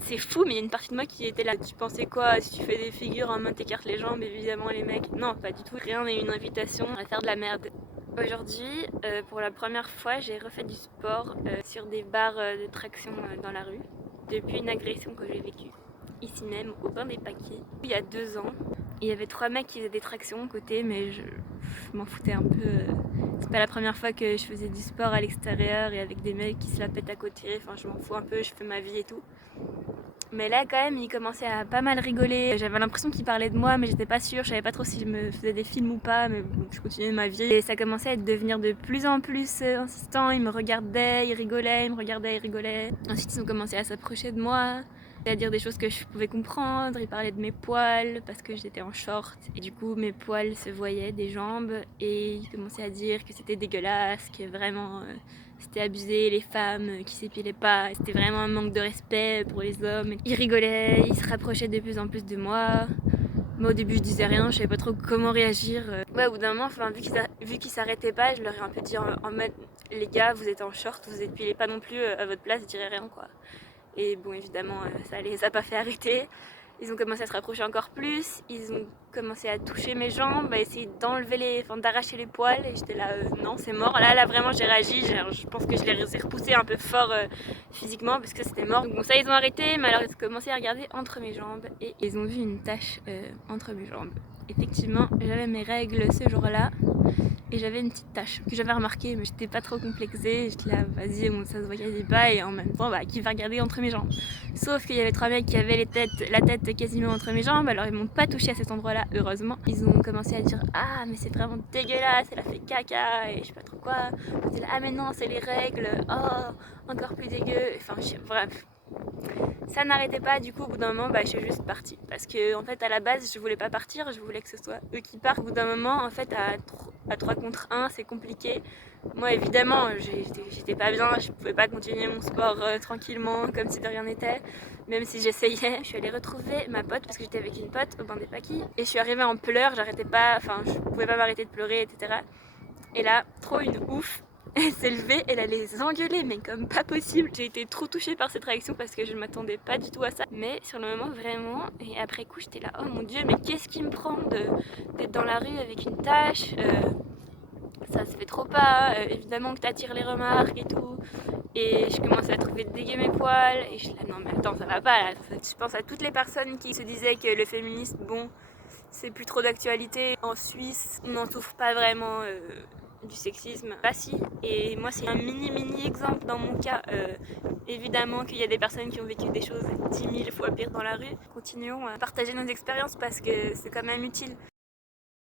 C'est fou, mais il y a une partie de moi qui était là. Tu pensais quoi si tu fais des figures en mode t'écartes les jambes, évidemment les mecs? Non, pas du tout. Rien n'est une invitation à faire de la merde. Aujourd'hui, pour la première fois, j'ai refait du sport sur des barres de traction dans la rue depuis une agression que j'ai vécue ici même au bain des Paquis il y a 2 ans. Il y avait 3 mecs qui faisaient des tractions à côté, mais je m'en foutais un peu. C'est pas la première fois que je faisais du sport à l'extérieur et avec des mecs qui se la pètent à côté. Enfin, je m'en fous un peu, je fais ma vie et tout. Mais là, quand même, il commençait à pas mal rigoler. J'avais l'impression qu'il parlait de moi, mais j'étais pas sûre. Je savais pas trop si je me faisais des films ou pas, mais bon, je continuais ma vie. Et ça commençait à devenir de plus en plus insistant. Il me regardait, il rigolait, il me regardait, il rigolait. Ensuite, ils ont commencé à s'approcher de moi, à dire des choses que je pouvais comprendre. Ils parlaient de mes poils parce que j'étais en short. Et du coup, mes poils se voyaient des jambes. Et ils commençaient à dire que c'était dégueulasse, que vraiment c'était abusé, les femmes qui s'épilaient pas. C'était vraiment un manque de respect pour les hommes. Ils rigolaient, ils se rapprochaient de plus en plus de moi. Moi au début je disais rien, je savais pas trop comment réagir. Ouais, au bout d'un moment, vu qu'ils s'arrêtaient pas, je leur ai un peu dit en mode les gars, vous êtes en short, vous épilez pas non plus à votre place, je dirais rien quoi. Et bon, évidemment, ça les a pas fait arrêter. Ils ont commencé à se rapprocher encore plus. Ils ont commencé à toucher mes jambes, à essayer d'arracher les poils. Et j'étais là, non, c'est mort. Là, vraiment, j'ai réagi. Je pense que je les ai repoussés un peu fort physiquement parce que c'était mort. Donc, bon, ça, ils ont arrêté. Mais alors, ils ont commencé à regarder entre mes jambes et ils ont vu une tache entre mes jambes. Effectivement, j'avais mes règles ce jour-là. Et j'avais une petite tache que j'avais remarquée, mais j'étais pas trop complexée. J'étais là, vas-y, bon, ça se voit quasi pas. Et en même temps, bah, qui va regarder entre mes jambes? Sauf qu'il y avait 3 mecs qui avaient la tête quasiment entre mes jambes. Alors ils m'ont pas touché à cet endroit-là, heureusement. Ils ont commencé à dire, ah, mais c'est vraiment dégueulasse, elle a fait caca, et je sais pas trop quoi. J'étais là, ah, mais non, c'est les règles. Oh, encore plus dégueu. Enfin, bref. Ça n'arrêtait pas, du coup au bout d'un moment je suis juste partie. Parce que en fait à la base je voulais pas partir, je voulais que ce soit eux qui partent. Au bout d'un moment en fait à 3 contre 1 c'est compliqué. Moi évidemment j'étais pas bien, je pouvais pas continuer mon sport tranquillement comme si de rien n'était. Même si j'essayais, je suis allée retrouver ma pote parce que j'étais avec une pote au bain des Paquis. Et je suis arrivée en pleurs, j'arrêtais pas, enfin je pouvais pas m'arrêter de pleurer etc. Et là, trop une ouf, elle s'est levée, elle allait les engueuler, mais comme pas possible. J'ai été trop touchée par cette réaction parce que je m'attendais pas du tout à ça. Mais sur le moment, vraiment, et après coup, j'étais là, oh mon dieu, mais qu'est-ce qui me prend d'être dans la rue avec une tâche ça se fait trop pas, évidemment que t'attires les remarques et tout. Et je commençais à trouver dégueu mes poils, et je suis là, non mais attends, ça va pas là. Je pense à toutes les personnes qui se disaient que le féminisme, bon, c'est plus trop d'actualité. En Suisse, on n'en souffre pas vraiment du sexisme. Bah si, et moi c'est un mini exemple dans mon cas. Évidemment qu'il y a des personnes qui ont vécu des choses 10 000 fois pires dans la rue. Continuons à partager nos expériences parce que c'est quand même utile.